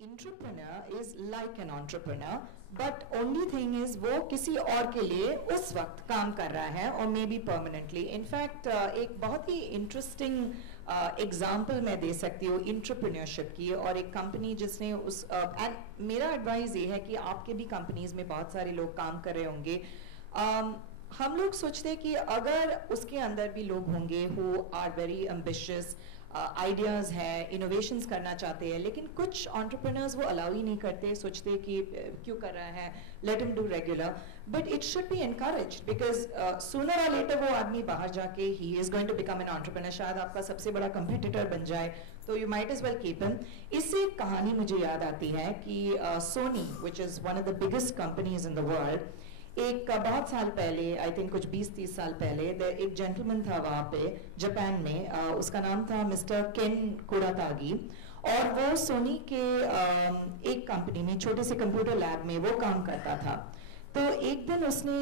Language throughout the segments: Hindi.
entrepreneur is like an entrepreneur, but only thing is वो किसी और के लिए उस वक्त काम कर रहा है और मे बी परमानेंटली. इनफैक्ट एक बहुत ही इंटरेस्टिंग एग्जाम्पल मैं दे सकती हूँ इंटरप्रेन्योरशिप की, और एक कंपनी जिसने उस एंड मेरा एडवाइस ये है कि आपके भी कंपनीज में बहुत सारे लोग काम कर रहे होंगे. हम लोग सोचते हैं कि अगर उसके अंदर भी लोग होंगे who are very ambitious, ideas है, इनोवेशंस करना चाहते हैं, लेकिन कुछ एंटरप्रेन्योर्स वो अलाउ ही नहीं करते, सोचते कि क्यों कर रहा है, let him do regular. But it should be encouraged because sooner or later वो आदमी बाहर जाके ही is going to become an entrepreneur, शायद आपका सबसे बड़ा कंपटीटर बन जाए, तो you might as well keep him. इससे एक कहानी मुझे याद आती है कि Sony which is one of the biggest companies in the world, एक बहुत साल पहले, आई थिंक कुछ 20-30 साल पहले, एक जेंटलमैन था वहाँ पे जापान में, उसका नाम था मिस्टर केन कुरातागी, और वो सोनी के एक कंपनी में, छोटे से कंप्यूटर लैब में वो काम करता था. तो एक दिन उसने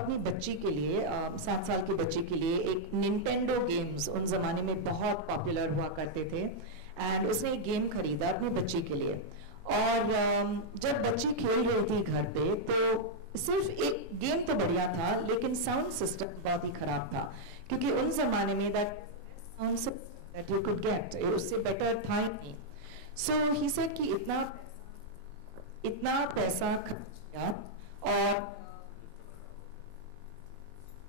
अपनी बच्ची के लिए, 7 साल की बच्ची के लिए, एक निंटेंडो गेम्स उन जमाने में बहुत पॉपुलर हुआ करते थे, एंड उसने एक गेम खरीदा अपनी बच्ची के लिए. और जब बच्ची खेल रही थी घर पे, तो सिर्फ एक गेम तो बढ़िया था, लेकिन साउंड सिस्टम बहुत ही खराब था, क्योंकि उन जमाने में दैट यू कुड गेट, उससे बेटर था ही नहीं. सो ही सेड कि इतना पैसा खर्च किया, और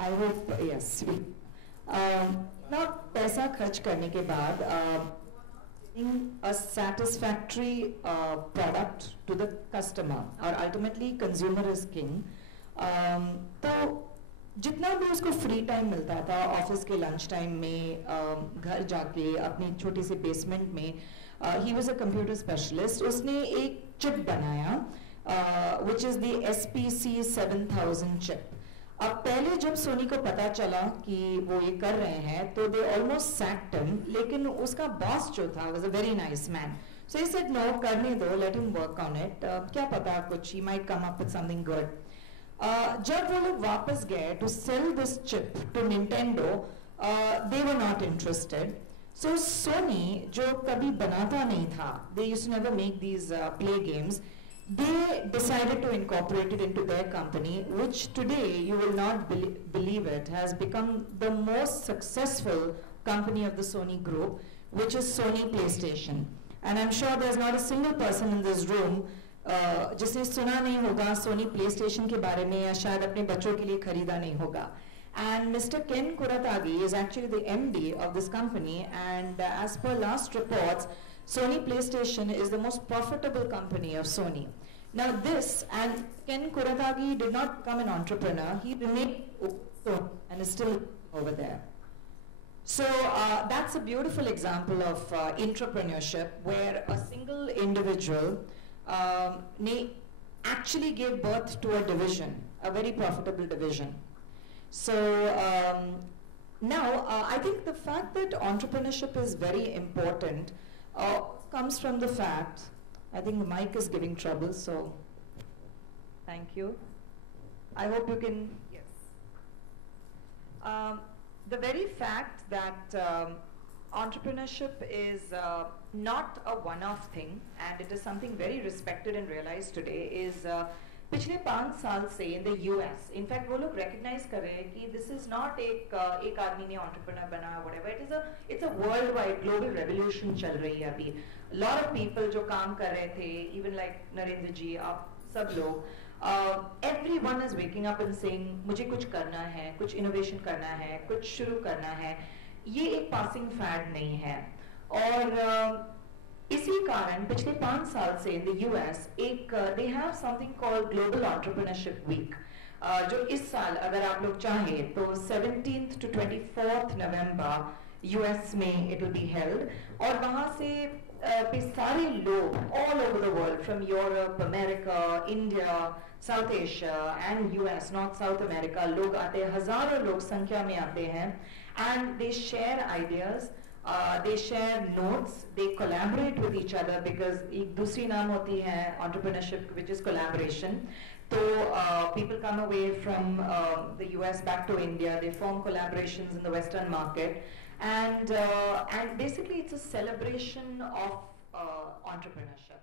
आई होप यस, इतना पैसा खर्च करने के बाद a satisfactory product to the customer, और ultimately consumer is king. तो जितना भी उसको फ्री टाइम मिलता था ऑफिस के लंच टाइम में, घर जाके अपनी छोटी सी बेसमेंट में, he was a computer specialist, उसने एक चिप बनाया which is the SPC 7000 chip. अब पहले जब सोनी को पता चला कि वो ये कर रहे हैं, तो दे ऑलमोस्ट सैक्ड हिम, लेकिन उसका बॉस जो था was a very nice man, so he said no, करने दो, let him work on it, क्या पता कुछ he might come up with something good. जब वो लोग वापस गए to sell this chip to Nintendo, they were not interested. So Sony, जो कभी बनाता नहीं था, they used to never make these play games, they decided to incorporate it into their company, which today, you will not believe it, has become the most successful company of the Sony group, which is Sony PlayStation. And I'm sure there's not a single person in this room जिसने सुना नहीं होगा Sony PlayStation के बारे में, या शायद अपने बच्चों के लिए खरीदा नहीं होगा. And Mr. Ken Kuratagi is actually the MD of this company, and as per last reports, Sony PlayStation is the most profitable company of Sony. Now this, and Ken Kuratagi did not become an entrepreneur, he remained and is still over there. So that's a beautiful example of entrepreneurship, where a single individual actually gave birth to a division, a very profitable division. So now I think the fact that entrepreneurship is very important comes from the fact, I think the mic is giving trouble, so thank you. I hope you can, yes. The very fact that entrepreneurship is not a one-off thing, and it is something very respected and realized today, is पिछले 5 साल से इन द यूएस, इनफैक्ट वो लोग रिकग्नाइज कर रहे हैं कि दिस इज नॉट एक आदमी ने एंटरप्रेन्योर बना, whatever, it's a world wide global revolution चल रही है अभी. लॉट ऑफ पीपल जो काम कर रहे थे, इवन लाइक नरेंद्र जी, आप सब लोग, everyone is waking up and saying मुझे कुछ करना है, कुछ इनोवेशन करना है, कुछ शुरू करना है. ये एक पासिंग फैड नहीं है, और इसी कारण पिछले 5 साल से इन द यूएस एक they have something called global entrepreneurship week, जो इस साल अगर आप लोग चाहें तो 17th to 24th November US में इट विल बी हेल्ड, और वहां से सारे लोग all over the world, from Europe, America, India, south Asia and US, north south America, लोग आते हैं, हजारों लोग संख्या में आते हैं, and they share ideas, they share notes, they collaborate with each other, because एक दूसरी नाम होती है entrepreneurship, which is collaboration. So people come away from the US back to India, they form collaborations in the Western market, and basically it's a celebration of entrepreneurship.